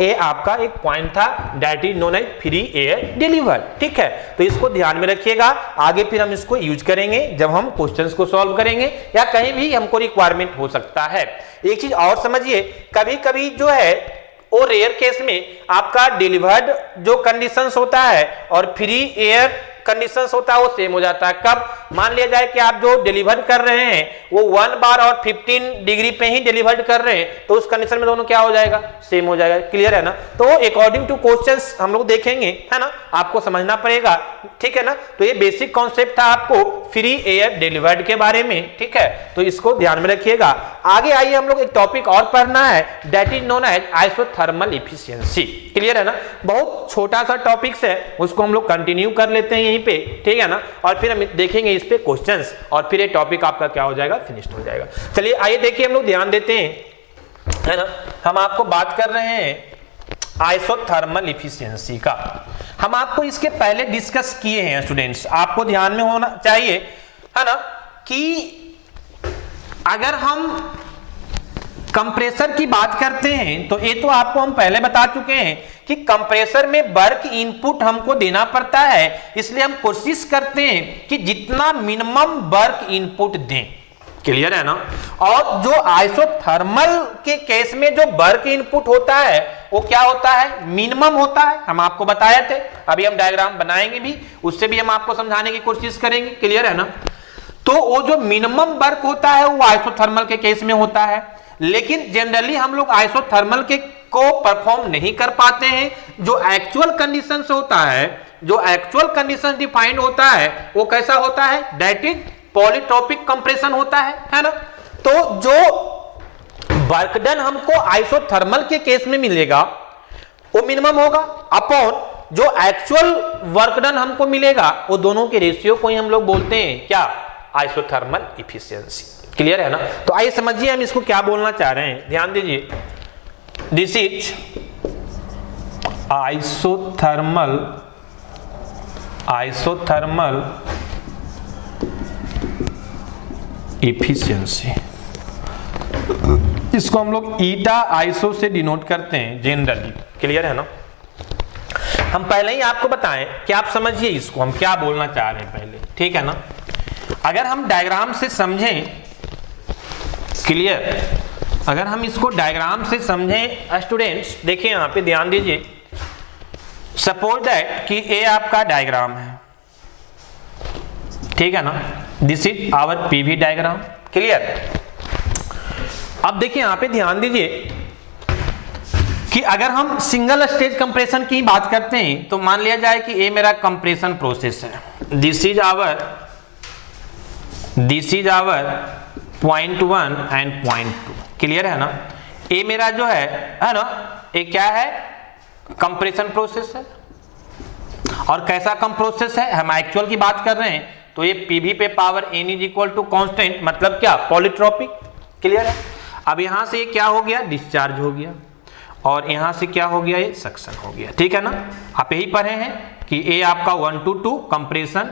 ए आपका एक पॉइंट था that is known as free air delivered. ठीक है, तो इसको ध्यान में रखिएगा, आगे फिर हम इसको यूज करेंगे जब हम क्वेश्चंस को सॉल्व करेंगे या कहीं भी हमको रिक्वायरमेंट हो सकता है। एक चीज और समझिए, कभी कभी जो है वो रेयर केस में आपका डिलीवर्ड जो कंडीशंस होता है और फ्री एयर कंडीशंस होता है वो सेम हो जाता है। कब? मान लिया जाए कि आप जो डिलीवर कर रहे हैं वो 1 बार और 15 डिग्री पे ही डिलीवर कर रहे हैं, तो उस कंडीशन में दोनों क्या हो जाएगा? सेम हो जाएगा। क्लियर है ना? तो अकॉर्डिंग टू क्वेश्चंस हम लोग देखेंगे, है ना, आपको समझना पड़ेगा। ठीक है ना? तो ये बेसिक कॉन्सेप्ट था आपको फ्री एयर डिलीवर्ड के बारे में। ठीक है, तो इसको ध्यान में रखिएगा। आगे आइए हम लोग एक टॉपिक और पढ़ना है that is known as isothermal efficiency. Clear है ना? बहुत छोटा सा टॉपिक्स है, उसको हम लोग कंटिन्यू कर लेते हैं यहीं पे। ठीक है ना? और फिर हम देखेंगे इस पे क्वेश्चंस और फिर ये टॉपिक आपका क्या हो जाएगा? फिनिश्ड हो जाएगा। चलिए आइए देखिए, हम लोग ध्यान देते हैं, है ना, हम आपको बात कर रहे हैं आइसोथर्मल एफिशिएंसी का। हम आपको इसके पहले डिस्कस किए हैं स्टूडेंट्स, आपको ध्यान में होना चाहिए, है ना, कि अगर हम कंप्रेसर की बात करते हैं तो ये तो आपको हम पहले बता चुके हैं कि कंप्रेसर में वर्क इनपुट हमको देना पड़ता है, इसलिए हम कोशिश करते हैं कि जितना मिनिमम वर्क इनपुट दें। क्लियर है ना? और जो आइसोथर्मल के केस में जो वर्क इनपुट होता है वो क्या होता है? मिनिमम होता है। हम आपको बताए थे, अभी हम डायग्राम बनाएंगे भी, उससे भी हम आपको समझाने की कोशिश करेंगे। क्लियर है ना? तो वो जो मिनिमम वर्क होता है वो आइसोथर्मल के केस में होता है, लेकिन जनरली हम लोग आइसोथर्मल के को परफॉर्म नहीं कर पाते हैं। जो एक्चुअल कंडीशंस होता है, जो एक्चुअल कंडीशन डिफाइंड होता है वो कैसा होता है? दैट इज पॉलीट्रोपिक कंप्रेशन होता है ना? तो जो वर्क डन हमको आइसोथर्मल के केस में मिलेगा वो मिनिमम होगा अपॉन जो एक्चुअल वर्क डन हमको मिलेगा, वो दोनों के रेशियो को ही हम लोग बोलते हैं क्या? Isothermal efficiency. क्लियर है ना? तो आइए समझिए हम इसको क्या बोलना चाह रहे हैं, ध्यान दीजिए। दिस इज आइसोथर्मल एफिशिएंसी, इसको हम लोग ईटा आइसो से डिनोट करते हैं जनरली। क्लियर है ना? हम पहले ही आपको बताएं कि आप समझिए इसको हम क्या बोलना चाह रहे हैं पहले। ठीक है ना? अगर हम डायग्राम से समझें, क्लियर, अगर हम इसको डायग्राम से समझें स्टूडेंट्स, देखिए यहां पे ध्यान दीजिए। सपोज दैट कि ये आपका डायग्राम है, ठीक है ना, this is our PV diagram. Clear? अब देखिए यहां पे ध्यान दीजिए कि अगर हम सिंगल स्टेज कंप्रेशन की बात करते हैं तो मान लिया जाए कि ये मेरा कंप्रेशन प्रोसेस है, this is our point 1 and point 2। Clear है ना? ये मेरा जो है ना, ये क्या है? कंप्रेशन प्रोसेस है। और कैसा कम प्रोसेस है? हम एक्चुअल की बात कर रहे हैं तो ये पीवी पे power n is equal to constant, मतलब क्या? पॉलीट्रोपिक। क्लियर है? अब यहां से क्या हो गया? डिस्चार्ज हो गया, और यहां से क्या हो गया? ये सक्शन हो गया। ठीक है ना? आप यही पढ़े हैं कि ए आपका 1 to 2 कंप्रेशन,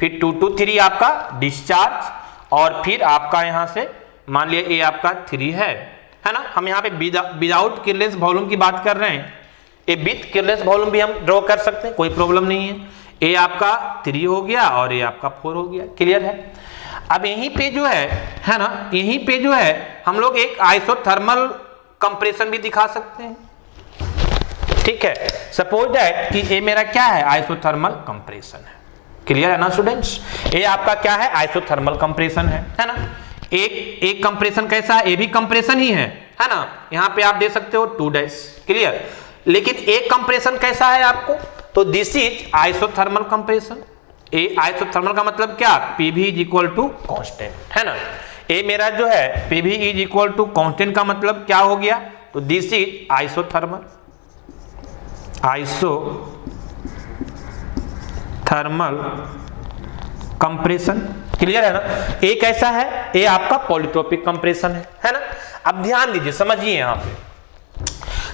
फिर 2 to 3 आपका डिस्चार्ज, और फिर आपका यहां से मान लिया ए आपका 3 है ना? हम यहाँ पे विदाउट किरलेस वॉल्यूम की बात कर रहे हैं, ए विथ किरलेस वॉल्यूम भी हम ड्रॉ कर सकते हैं, कोई प्रॉब्लम नहीं है। ए आपका 3 हो गया और ए आपका 4 हो गया। क्लियर है? अब यहीं पे जो है ना, यहीं पे जो है हम लोग एक आइसोथर्मल कंप्रेशन भी दिखा सकते हैं। ठीक है? सपोज दैट कि ए मेरा क्या है? आइसोथर्मल कंप्रेशन है। क्लियर है ना स्टूडेंट्स? ये आपका क्या है? आइसोथर्मल कंप्रेशन है ना? एक कंप्रेशन कैसा है? ये भी कंप्रेशन ही है ना? यहां पे आप दे सकते हो 2 डैश। क्लियर? लेकिन एक कंप्रेशन कैसा है आपको? तो दिस इज आइसोथर्मल कंप्रेशन। ए आइसोथर्मल का मतलब क्या? PV is equal to constant, है ना? ए मेरा जो है PV is equal to constant का मतलब क्या हो गया? तो this is isothermal compression. Clear है ना? ए कैसा है? ए आपका पॉलीट्रोपिक कंप्रेशन है ना? अब ध्यान दीजिए, समझिए यहां पे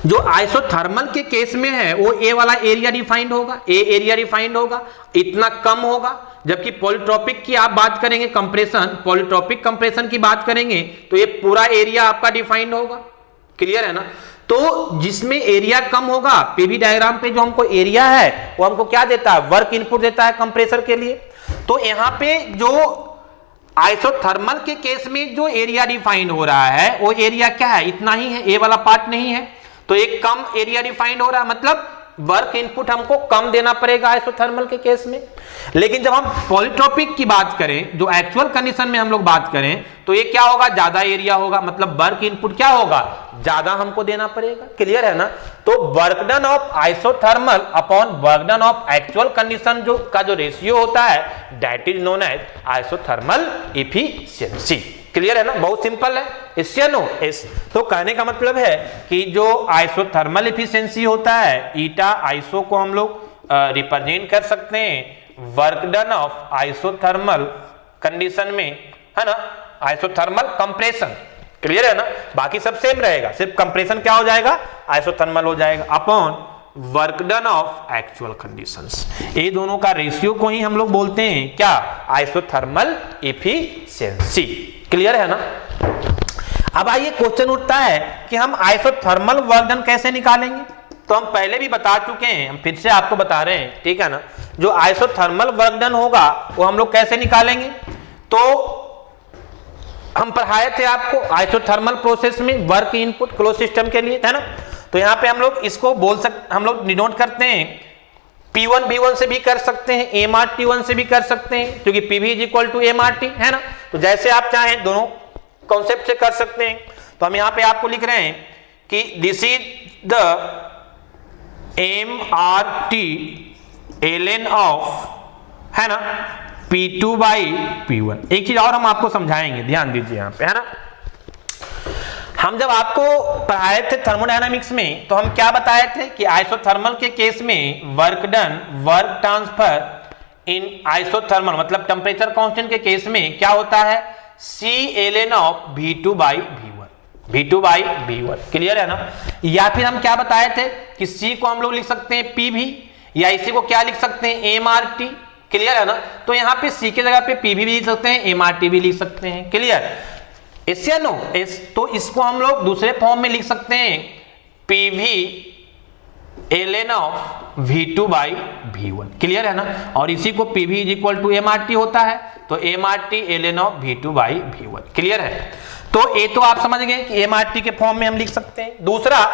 जो आइसोथर्मल के केस में है वो ए वाला एरिया डिफाइंड होगा, ए एरिया डिफाइंड होगा, इतना कम होगा। जबकि पॉलीट्रोपिक की आप बात करेंगे, कंप्रेशन, पॉलीट्रोपिक कंप्रेशन की बात करेंगे तो ये पूरा एरिया आपका डिफाइंड होगा। क्लियर है ना? तो जिसमें एरिया कम होगा, पीवी डायग्राम पे जो हमको एरिया है वो हमको क्या देता है, वर्क इनपुट देता है कंप्रेसर के लिए। तो यहाँ पे जो आइसोथर्मल के केस में जो एरिया डिफाइंड हो रहा है वो एरिया क्या है, इतना ही है, ए वाला पार्ट नहीं है, तो एक कम एरिया डिफाइंड हो रहा है, मतलब वर्क इनपुट हमको कम देना पड़ेगा आइसोथर्मल के केस में। लेकिन जब हम पॉलीट्रोपिक की बात करें, जो एक्चुअल कंडीशन में हम लोग बात करें, तो ये क्या होगा, ज्यादा एरिया होगा, मतलब वर्क इनपुट क्या होगा, ज्यादा हमको देना पड़ेगा। क्लियर है ना। तो work done of isothermal upon work done of actual condition जो का जो रेशियो होता है, that is known as isothermal efficiency. Clear है ना, बहुत सिंपल है, इससे नो एस। तो कहने का मतलब है कि जो आइसोथर्मल एफिशिएंसी होता है, ईटा आइसो को हम लोग रिप्रेजेंट कर सकते हैं work done of isothermal condition में, है ना, आइसोथर्मल कंप्रेशन। क्लियर है ना, बाकी सब सेम रहेगा, सिर्फ कंप्रेशन क्या हो जाएगा, आइसोथर्मल हो जाएगा, upon work done of actual conditions. ये दोनों का रेशियो को ही हम लोग बोलते हैं क्या, आइसोथर्मल एफिशिएंसी। क्लियर है ना। अब आइए क्वेश्चन उठता है कि हम आइसोथर्मल वर्क डन कैसे निकालेंगे। तो हम पहले भी बता चुके हैं, हम फिर से आपको बता रहे हैं, ठीक है ना। जो आइसोथर्मल वर्क डन होगा वो हम लोग कैसे निकालेंगे, तो हम पढ़ाए थे आपको आइसोथर्मल प्रोसेस में वर्क इनपुट क्लोज सिस्टम के लिए, है ना। तो यहाँ पे हम लोग इसको हम लोग डिनोट करते हैं, P1 V1 से भी कर सकते हैं, MRT1 से भी कर सकते हैं, क्योंकि PV is equal to MRT, है ना। तो जैसे आप चाहें दोनों कॉन्सेप्ट से कर सकते हैं। तो हम यहाँ पे आपको लिख रहे हैं कि this is the MRT ln of, है ना, P2 बाई P1। एक चीज और हम आपको समझाएंगे, ध्यान दीजिए यहाँ पे, है ना। हम जब आपको पढ़ाए थे थर्मोडायनामिक्स में, तो हम क्या बताए थे कि आइसोथर्मल के केस में work done, work transfer in isothermal मतलब टेम्परेचर कांस्टेंट के केस में क्या होता है, C ln of V2 by V1, V2 by V1। Clear है ना। या फिर हम क्या बताए थे कि C को हम लोग लिख सकते हैं PV, या इसी को क्या लिख सकते हैं, MRT। क्लियर है ना। तो यहाँ पे C की जगह पे PV भी लिख सकते हैं, MRT भी लिख सकते हैं। क्लियर, इससे नो इस, तो इसको हम लोग दूसरे फॉर्म में लिख सकते हैं PV ln of V2 by V1। Clear है ना। और इसी को PV is equal to MRT होता है, तो MRT ln of V2 by V1। Clear है। तो ये तो आप समझ गए कि MRT के फॉर्म में हम लिख सकते हैं। दूसरा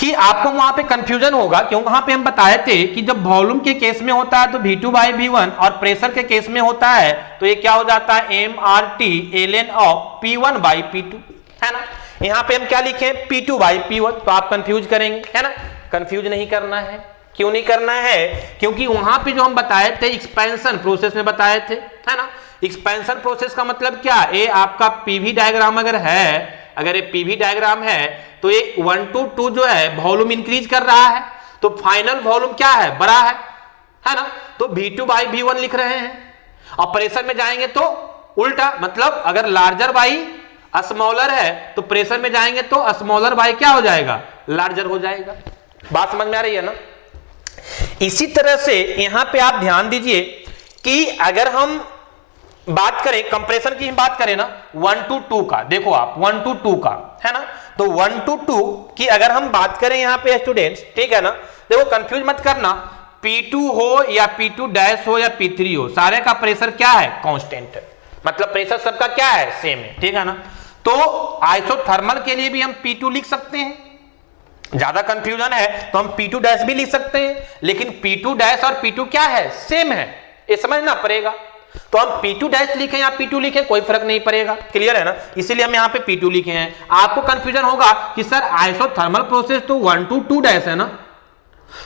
कि आपको वहां पे कंफ्यूजन होगा, क्यों, वहां पे हम बताए थे कि जब वॉल्यूम के केस में होता है तो V2 बाई V1, और प्रेशर के केस में होता है तो ये क्या हो जाता है, MRT ln of P1 by P2, है ना। यहाँ पे हम क्या लिखे, P2 बाई P1, तो आप कंफ्यूज करेंगे, है ना। कंफ्यूज नहीं करना है। क्यों नहीं करना है, क्योंकि वहां पे जो हम बताए थे एक्सपेंशन प्रोसेस में बताए थे, है ना। एक्सपेंशन प्रोसेस का मतलब क्या, ये आपका PV डायग्राम अगर है, अगर ये PV डायग्राम है तो ये 1 to 2 जो है वॉल्यूम इंक्रीज कर रहा है, तो फाइनल वॉल्यूम क्या है, बड़ा है ना। तो V2 बाई V1 लिख रहे हैं। और प्रेशर में जाएंगे तो उल्टा, मतलब अगर लार्जर बाई स्मॉलर है तो प्रेशर में जाएंगे तो स्मॉलर बाई क्या हो जाएगा, लार्जर हो जाएगा। बात समझ में आ रही है ना। इसी तरह से यहां पे आप ध्यान दीजिए कि अगर हम बात करें कंप्रेशन की, बात करें ना 1 to 2 का, देखो आप 1 to 2 का, है ना। तो 1 to 2 की अगर हम बात करें यहाँ पे स्टूडेंट्स, ठीक है ना, देखो कंफ्यूज मत करना, P2 हो या P2 डैश हो या P3 हो, सारे का प्रेशर क्या है, कांस्टेंट है, मतलब प्रेशर सबका क्या है, सेम है, ठीक है ना। तो आइसोथर्मल के लिए भी हम P2 लिख सकते हैं, ज्यादा कंफ्यूजन है तो हम P2 डैश भी लिख सकते हैं, लेकिन P2 डैश और P2 क्या है, सेम है, ये समझना पड़ेगा। तो हम P2 डैश लिखें या P2 लिखें कोई फर्क नहीं पड़ेगा। क्लियर है ना, इसीलिए हम यहाँ पे P2 लिखे हैं। आपको कंफ्यूजन होगा कि सर आइसोथर्मल प्रोसेस तो 1 to 2 डैश है ना,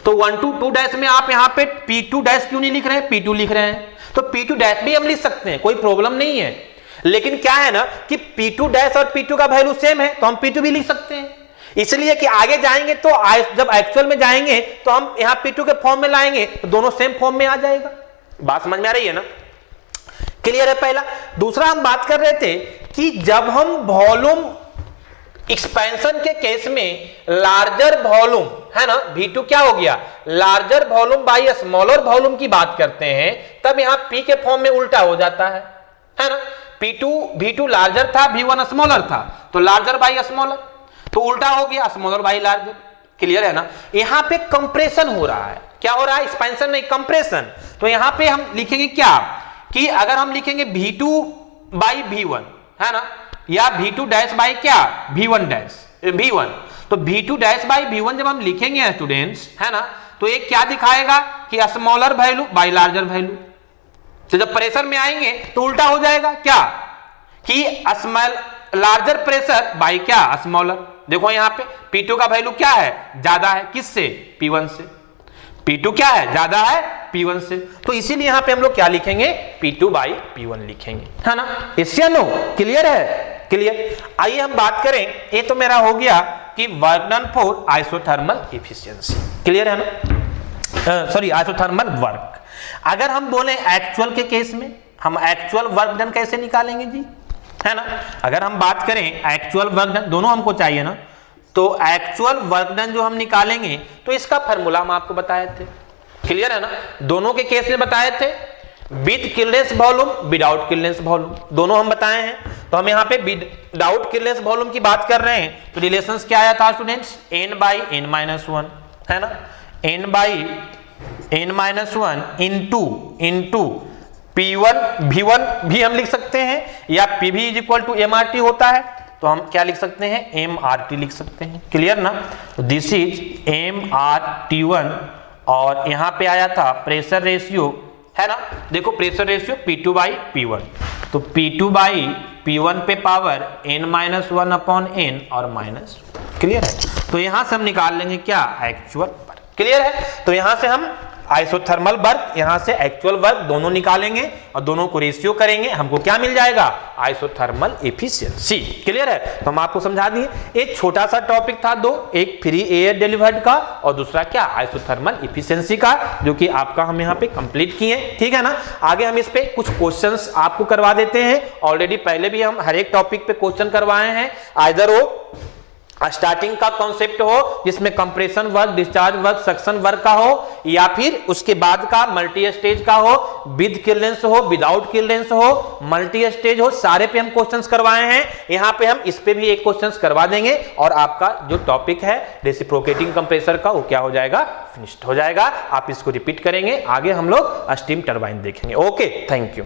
तो 1 to 2 डैश में आप यहाँ पे P2 डैश क्यों नहीं लिख रहे हैं, P2 लिख रहे हैं। तो P2 डैश भी हम लिख सकते हैं, कोई प्रॉब्लम नहीं है। लेकिन क्या है ना कि P2 डैश और P2 का वैल्यू सेम है, तो हम P2 भी लिख सकते हैं, इसलिए कि आगे जाएंगे तो जब एक्चुअल में जाएंगे तो हम यहाँ P2 के फॉर्म में लाएंगे तो दोनों सेम फॉर्म में आ जाएगा। बात समझ में आ रही है ना। क्लियर है पहला। दूसरा हम बात कर रहे थे कि जब हम वॉल्यूम एक्सपेंशन के केस में लार्जर वॉल्यूम, है ना, V2 क्या हो गया, larger volume by smaller volume की बात करते हैं, तब यहां P के फॉर्म में उल्टा हो जाता है ना। V2 लार्जर था, V1 स्मॉलर था, तो लार्जर बाई स्मॉलर। तो उल्टा हो गया, स्मॉलर बाई लार्जर। क्लियर है ना। यहाँ पे कंप्रेशन हो रहा है, क्या हो रहा है, एक्सपेंशन नहीं कंप्रेशन। तो यहाँ पे हम लिखेंगे क्या कि अगर हम लिखेंगे V2 बाई V1 है ना, या V2 डैश बाई क्या V1 डैश V1, तो V2 डैश बाई V1 जब हम लिखेंगे स्टूडेंट्स है ना, तो ये क्या दिखाएगा कि smaller value by larger value. तो जब प्रेशर में आएंगे तो उल्टा हो जाएगा क्या कि स्मॉल लार्जर प्रेशर बाई क्या स्मॉलर। देखो यहाँ पे P2 का वैल्यू क्या है, ज्यादा है, किससे, P1 से। P2 क्या है, ज्यादा है P1 से, तो इसीलिए यहाँ पे हम लोग क्या लिखेंगे, P2 बाई P1 लिखेंगे, है ना। इससे नो क्लियर है, क्लियर। आइए हम बात करें, ये तो मेरा हो गया कि work done for isothermal efficiency. Clear है ना, सॉरी आइसोथर्मल वर्क। अगर हम बोले एक्चुअल के केस में, हम एक्चुअल वर्क डन कैसे निकालेंगे जी, है ना। अगर हम बात करें एक्चुअल वर्क डन, दोनों हमको चाहिए ना, तो एक्चुअल वर्क डन जो हम निकालेंगे तो इसका फार्मूला हम आपको बताए थे। क्लियर है ना, दोनों के केस में बताए थे, विद किल्डनेस वॉल्यूम विदाउट किल्डनेस वॉल्यूम, दोनों हम बताए हैं। तो हम यहाँ पे विदाउट किल्डनेस वॉल्यूम की बात कर रहे हैं, तो रिलेशंस क्या आया था स्टूडेंट्स, n बाई n-1 है ना, n by n-1 into P1 V1 भी हम लिख सकते हैं, या PV is equal to MRT होता है, तो हम क्या लिख सकते हैं, MRT लिख सकते हैं। क्लियर ना, दिस इज MRT1, और यहाँ पे आया था प्रेशर रेशियो है ना, देखो pressure ratio P2 by P1, तो P2 बाई P1 पे पावर n-1 अपॉन n और माइनस। क्लियर है, तो यहां से हम निकाल लेंगे क्या, एक्चुअल वर्क। क्लियर है, तो यहां से हम आइसोथर्मल वर्क, यहां से एक्चुअल वर्क दोनों निकालेंगे और दोनों को रेशियो करेंगे, हमको क्या मिल जाएगा, आइसोथर्मल एफिशिएंसी। क्लियर है, तो हम आपको समझा दिए। एक छोटा सा टॉपिक था दो, एक फ्री एयर डिलीवर्ड का और दूसरा क्या आइसोथर्मल एफिशिएंसी का, जो कि आपका हम यहाँ पे कंप्लीट किए। ठीक है ना, आगे हम इस पे कुछ क्वेश्चंस आपको करवा देते हैं। ऑलरेडी पहले भी हम हर एक टॉपिक पे क्वेश्चन करवाए हैं, आइदर वो स्टार्टिंग का कॉन्सेप्ट हो जिसमें compression work, discharge work, suction work का हो, या फिर उसके बाद का मल्टी स्टेज का हो, विद किल्डनेस हो, विदाउट किल्डनेस हो, मल्टी स्टेज हो, सारे पे हम क्वेश्चंस करवाए हैं। यहाँ पे हम इस पे भी एक क्वेश्चंस करवा देंगे और आपका जो टॉपिक है रेसिप्रोकेटिंग कंप्रेसर का, वो क्या हो जाएगा, फिनिश्ड हो जाएगा। आप इसको रिपीट करेंगे, आगे हम लोग स्टीम टरबाइन देखेंगे। Okay, thank you.